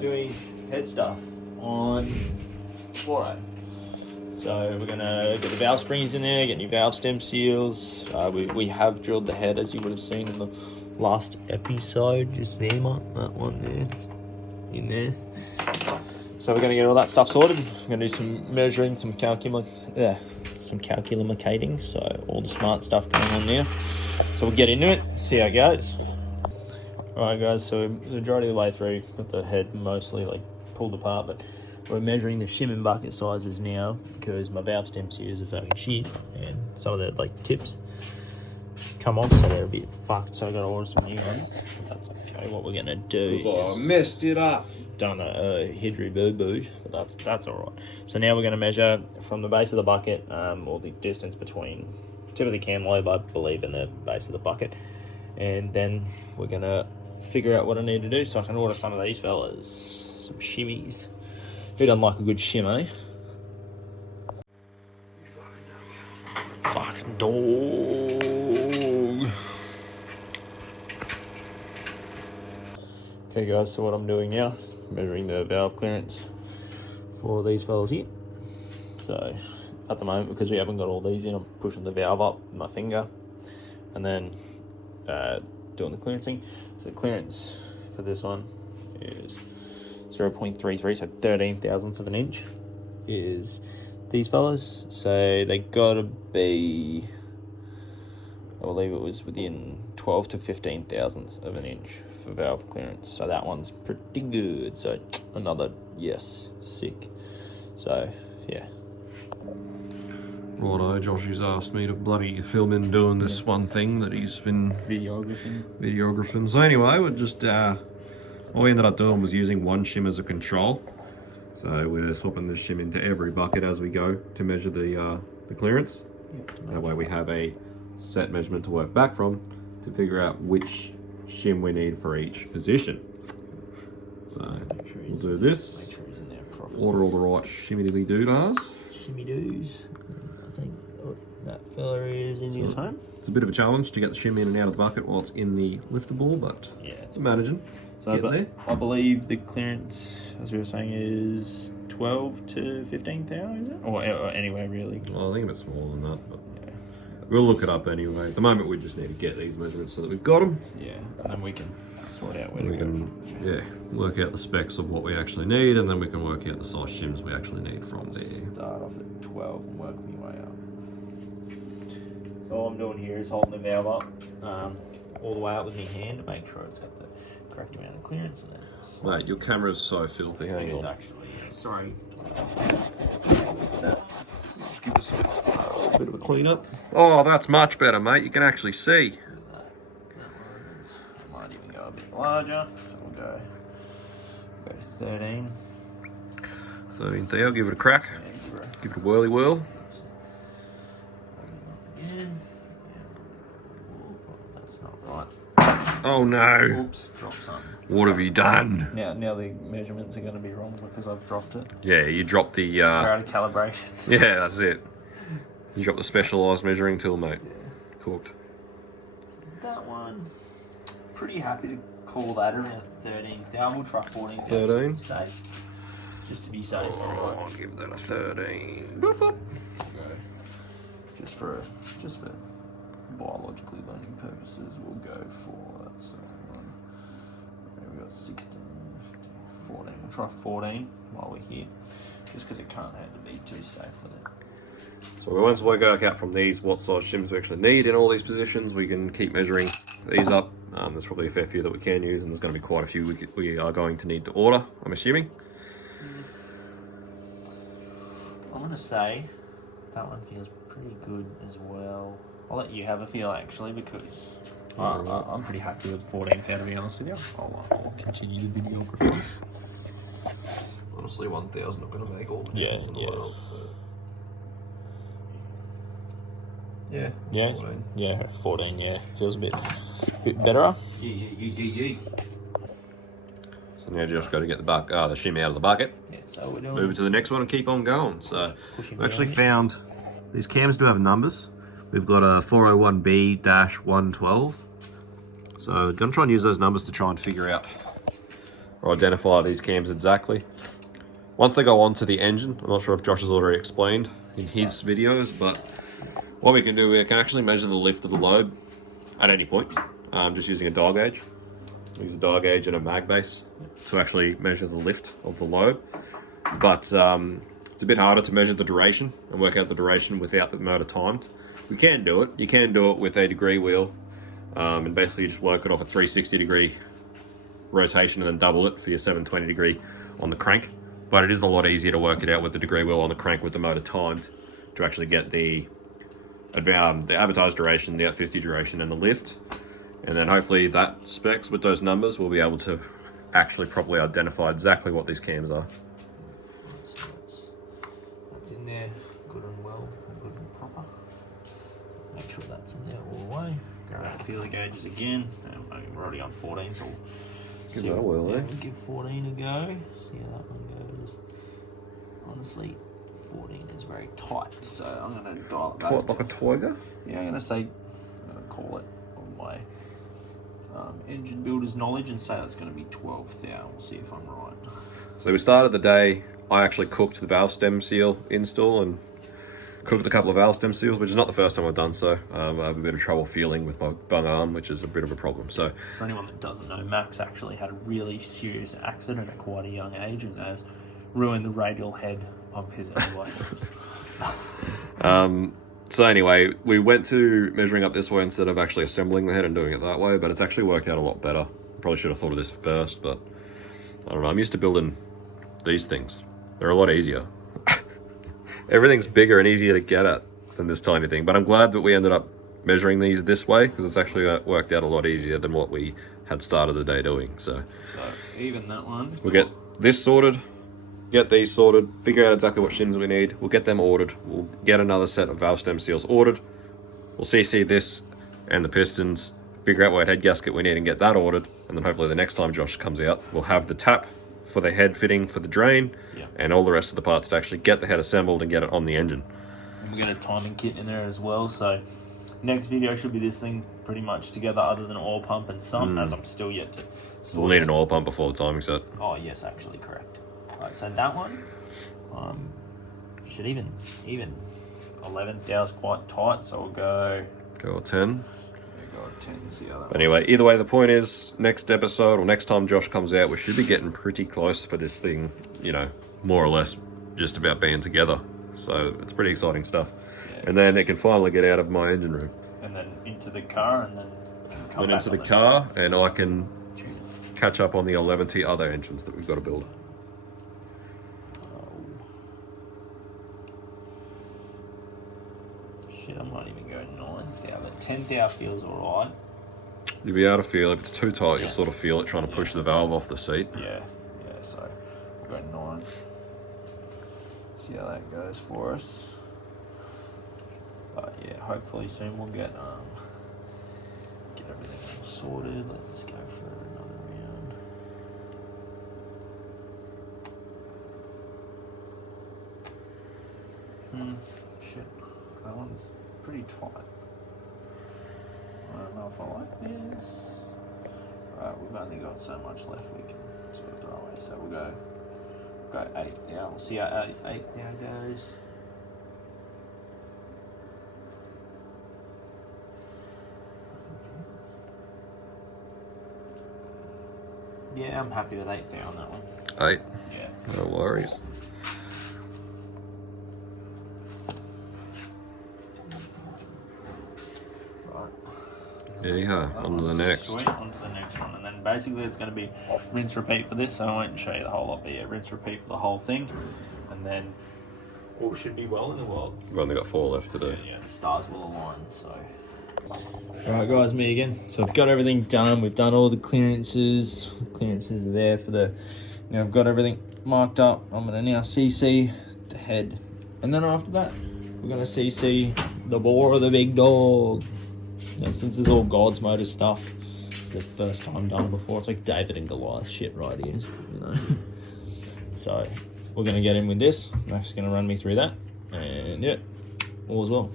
doing head stuff on fluoro. So we're gonna get the valve springs in there, get new valve stem seals. We have drilled the head, as you would have seen in the last episode, just there, that one there, it's in there. So we're gonna get all that stuff sorted. We're gonna do some measuring, some calculating, so all the smart stuff going on there. So we'll get into it, see how it goes. Alright guys, so the majority of the way through, got the head mostly like pulled apart, but we're measuring the shim and bucket sizes now because my valve stem seals are fucking shit and some of the like tips come off, so they're a bit fucked, so I gotta order some new ones. But that's okay. What we're gonna do is I messed it up. Done a hidry boo boo, but that's all right. So now we're gonna measure from the base of the bucket, or the distance between tip of the cam lobe, I believe, and the base of the bucket, and then we're gonna figure out what I need to do so I can order some of these fellas, some shimmies. Who doesn't like a good shim, eh? Fucking dog. Okay guys, so what I'm doing now is measuring the valve clearance for these fellas here. So at the moment, because we haven't got all these in, I'm pushing the valve up with my finger and then doing the clearancing. So the clearance for this one is 0.33, so 13 thousandths of an inch is these fellas. So they gotta be, I believe it was within 12 to 15 thousandths of an inch for valve clearance. So that one's pretty good. So another yes, sick. So yeah. Righto, Josh has asked me to bloody film in doing this one thing that he's been videographing. So anyway, we're just all we ended up doing was using one shim as a control. So we're swapping the shim into every bucket as we go to measure the clearance. That way we have a set measurement to work back from to figure out which shim we need for each position. So we'll do this. Order all the right shimmy doo-dahs. Shimmy doos. I think that fella is in his home. It's a bit of a challenge to get the shim in and out of the bucket while it's in the lifter ball, but yeah, it's managing. So there. I believe the clearance, as we were saying, is 12 to 15,000, is it? Or anywhere really. Well, I think a bit smaller than that, but yeah. We'll look it up anyway. At the moment, we just need to get these measurements so that we've got them. Yeah, and then we can sort out where we can work out the specs of what we actually need, and then we can work out the size shims we actually need from there. Start off at 12 and work my way up. So all I'm doing here is holding the valve up all the way up with my hand to make sure it's got the correct amount of clearance in it. Mate, your camera's so filthy. Hang on. Actually, sorry. Just give us a bit of a clean up. Oh, that's much better, mate. You can actually see. That might even go a bit larger. So we'll go 13. 13 Theo, give it a crack. Yeah, give it a whirly whirl. Again. That's not right. Oh no. Oops, dropped something. What have you done? Now the measurements are going to be wrong because I've dropped it. Yeah, you dropped the... We're out of calibration. Yeah, that's it. You dropped the specialised measuring tool, mate. Yeah. Cooked. That one, pretty happy to call that around 13. We'll try 14. 13? Just to be safe. Oh, I'll give that a 13. Boop, boop. Just for biologically learning purposes, we'll go for that's we got 16, 15, 14. We'll try 14 while we're here, just because it can't have to be too safe with it. So once we work out from these what size shims we actually need in all these positions, we can keep measuring these up. There's probably a fair few that we can use, and there's going to be quite a few we are going to need to order, I'm assuming. I'm going to say that one feels pretty good as well. I'll let you have a feel actually, because I'm pretty happy with 14th, to be honest with you. I'll continue the videography. Honestly, 1,000 not going to make all the difference in the world. So. Yeah, 14, yeah. Feels a bit better. Yeah. So now just got to get the shim out of the bucket. Yeah, so we're doing... Move it to the next one and keep on going. So we actually found these cams do have numbers. We've got a 401B-112. So I'm going to try and use those numbers to try and figure out or identify these cams exactly. Once they go onto the engine, I'm not sure if Josh has already explained in his videos, but what we can do, we can actually measure the lift of the load at any point, just using a dial gauge. We use a dial gauge and a mag base to actually measure the lift of the load. But it's a bit harder to measure the duration and work out the duration without the motor timed. We can do it. You can do it with a degree wheel, and basically just work it off a 360 degree rotation and then double it for your 720 degree on the crank. But it is a lot easier to work it out with the degree wheel on the crank with the motor timed to actually get the advertised duration, the 850 duration, and the lift. And then hopefully that specs with those numbers, we'll be able to actually properly identify exactly what these cams are. So that's in there, good and well, good and proper. Make sure that's in there all the way. Go around the feeler gauges again. We're already on 14, so Give that a whirl, eh? We'll give 14 a go. See how that one goes. Honestly, 14 is very tight, so I'm going to dial it back. What, like a Tiger? Yeah, I'm going to call it on my engine builder's knowledge and say that's going to be 12 thou. We'll see if I'm right. So we started the day, I actually cooked the valve stem seal install and cooked a couple of valve stem seals, which is not the first time I've done so. I have a bit of trouble feeling with my bung arm, which is a bit of a problem. So for anyone that doesn't know, Max actually had a really serious accident at quite a young age and has ruined the radial head of his elbow. So anyway, we went to measuring up this way instead of actually assembling the head and doing it that way, but it's actually worked out a lot better. Probably should have thought of this first, but I don't know. I'm used to building these things. They're a lot easier. Everything's bigger and easier to get at than this tiny thing, but I'm glad that we ended up measuring these this way because it's actually worked out a lot easier than what we had started the day doing. So even that one. We'll get this sorted, get these sorted, figure out exactly what shims we need. We'll get them ordered. We'll get another set of valve stem seals ordered. We'll CC this and the pistons, figure out what head gasket we need and get that ordered. And then hopefully the next time Josh comes out, we'll have the tap for the head fitting for the drain, and all the rest of the parts to actually get the head assembled and get it on the engine. And we get a timing kit in there as well, so next video should be this thing pretty much together other than oil pump and some, as I'm still yet to We'll need an oil pump before the timing set. Oh yes, actually correct. Alright, so that one should even 11 thou's quite tight, so we'll go a 10. Go a 10, see how that But anyway, either way, the point is, next episode or next time Josh comes out, we should be getting pretty close for this thing, you know, more or less just about being together. So it's pretty exciting stuff. Yeah. And then it can finally get out of my engine room. And then into the car, and then come into the car, and I can catch up on the 11T other engines that we've got to build. Shit, I might even go 9 thou, but 10 thou feels alright. You'll be able to feel, if it's too tight, you'll sort of feel it trying to push the valve off the seat. Yeah, so we'll go 9. See how that goes for us. But yeah, hopefully soon we'll get everything all sorted. Let's go for another round. Shit, that one's pretty tight. I don't know if I like this. Right, we've only got so much left we can sort of throw away, so we'll go 8 now. We'll see how 8 now goes. Yeah, I'm happy with 8 thou on that one. 8? Yeah. No worries. Yeah, on to the next. Sweet, on to the next one. And then basically it's going to be rinse repeat for this, so I won't show you the whole lot, but yeah, rinse repeat for the whole thing. And then all should be well in the world. We've only got 4 left to do. Yeah, the stars will align, so. Alright guys, me again. So I've got everything done. We've done all the clearances. The clearances are there for the, now I've got everything marked up. I'm going to now CC the head. And then after that, we're going to CC the bore of the big dog. Now, since it's all God's motor stuff, the first time done before, it's like David and Goliath shit right here, you know. So we're gonna get in with this. Max is gonna run me through that, and yeah, all as well.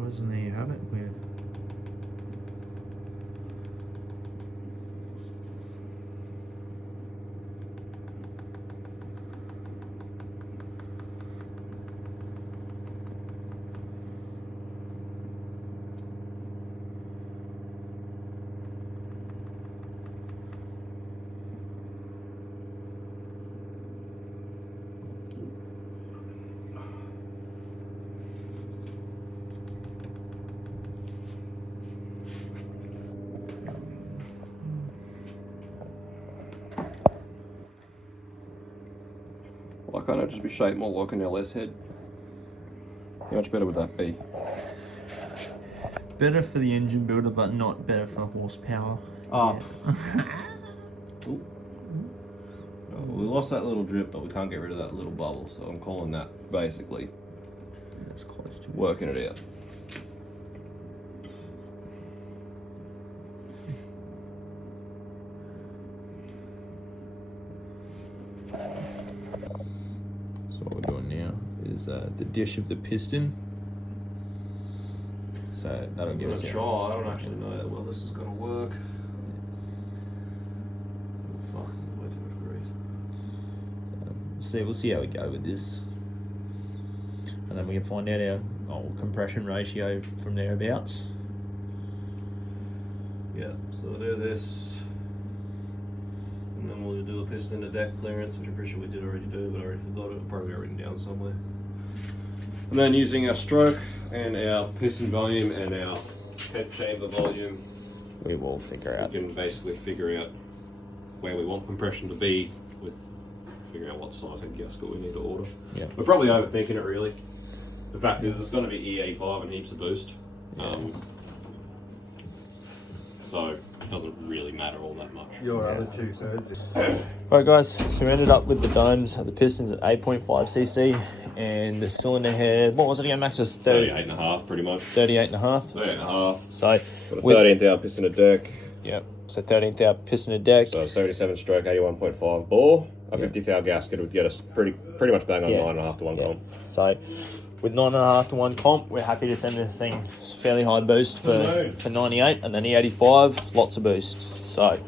Guys, and there you have it. can't it just be shaped more like an LS head? How much better would that be? Better for the engine builder, but not better for horsepower. Up. Ooh. Oh, we lost that little drip, but we can't get rid of that little bubble, so I'm calling that basically It's close to working it out. So what we're doing now is the dish of the piston. So that'll give us. I don't actually know how well this is going to work. Oh, fuck, way too much grease. We'll see how we go with this, and then we can find out our compression ratio from thereabouts. Yeah, so we'll do this, and then we'll do a piston to deck clearance, which I'm pretty sure we did already do, but I already forgot it. It'll probably got written down somewhere. And then using our stroke and our piston volume and our head chamber volume, We will figure out. we can basically figure out where we want compression to be with figuring out what size head gasket we need to order. Yeah. We're probably overthinking it really. The fact is it's going to be E85 and heaps of boost. So it doesn't really matter all that much. Your other 2/3. Alright guys, so we ended up with the domes, the pistons at 8.5cc, and the cylinder head, what was it again, Max? Was 38.5 pretty much. 38.5? 38.5. So, Got a 13th hour piston to deck. yep, so 13th hour piston to deck. So 77 stroke 81.5 bore. A 50th hour gasket would get us pretty much bang on Yeah. 9.5 to 1 comp. So, with 9.5 to 1 comp, we're happy to send this thing fairly high boost for 98, and then E85, lots of boost. So,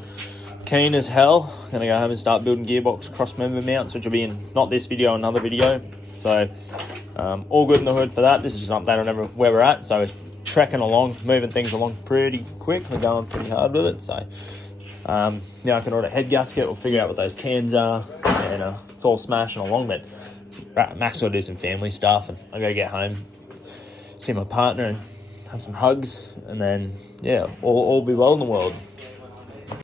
keen as hell. Gonna go home and start building gearbox cross member mounts, which will be in not this video, another video. So, all good in the hood for that. This is just an update on where we're at. So, we're trekking along, moving things along pretty quick. We're going pretty hard with it. So, now I can order a head gasket. We'll figure out what those cans are, and it's all smashing along. But Max will do some family stuff, and I gotta get home, see my partner, and have some hugs, and then yeah, all be well in the world.